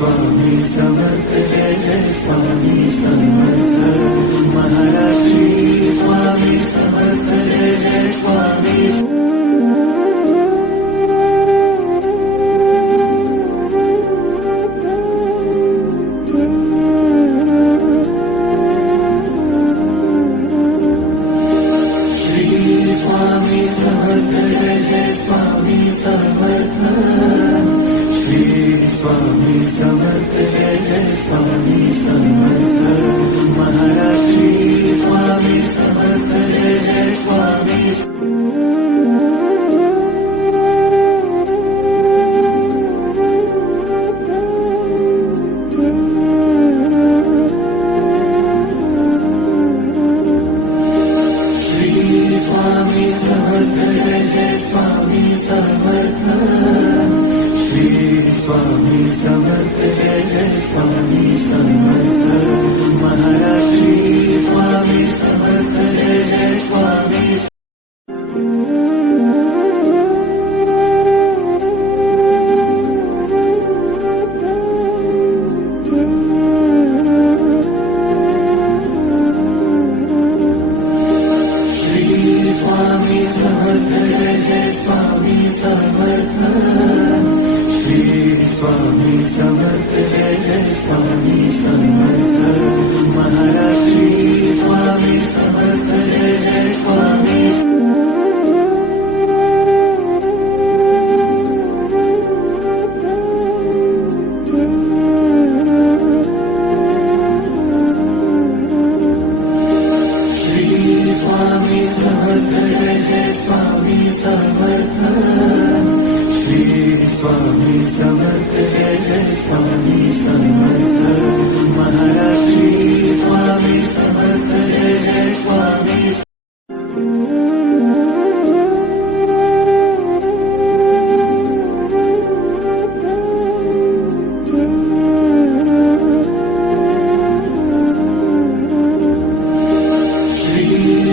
Swami Samarth Jai Jai Swami Samarth Maharaj Shri Swami Samarth Jai Jai Swami Swami Samarth Jai Jai Swami Samarth Shri Swami Samarth Jai Jai Swami Samarth Maharaj Shri Swami Samarth Jai Jai Swami Swami Samarth Jai Jai Swami Samarth Shri Swami Samarth Jai Jai Swami Samarth Maharaj Shri Swami Samarth Jai Jai Swami Swami Samarth Jai Jai Swami Samarth Shri Swami Samarth Jai Jai Swami Samarth Maharaj Shri Swami Samarth Jai Jai Swami Swami Samarth Jai Jai Swami Samarth Shri Swami Samarth Jai Jai Swami Samarth Maharaj Shri Swami Samarth Jai Jai Swami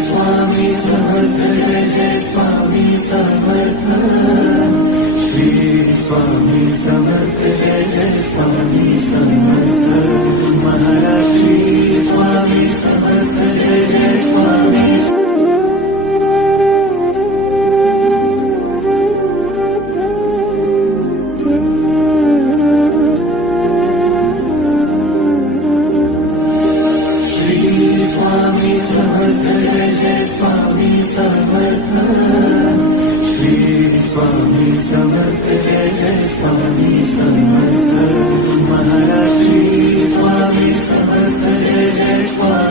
Swami Samarth Jai Jai Swami Samarth Shri Swami Samarth Jai Jai Swami Samarth Maharaj Shri Swami Samarth Jai Jai Swami Swami Samarth Jai Jai Swami Samarth Shri Swami Samarth Jai Jai Swami Samarth Maharaj Shri Swami Samarth Jai Jai Swami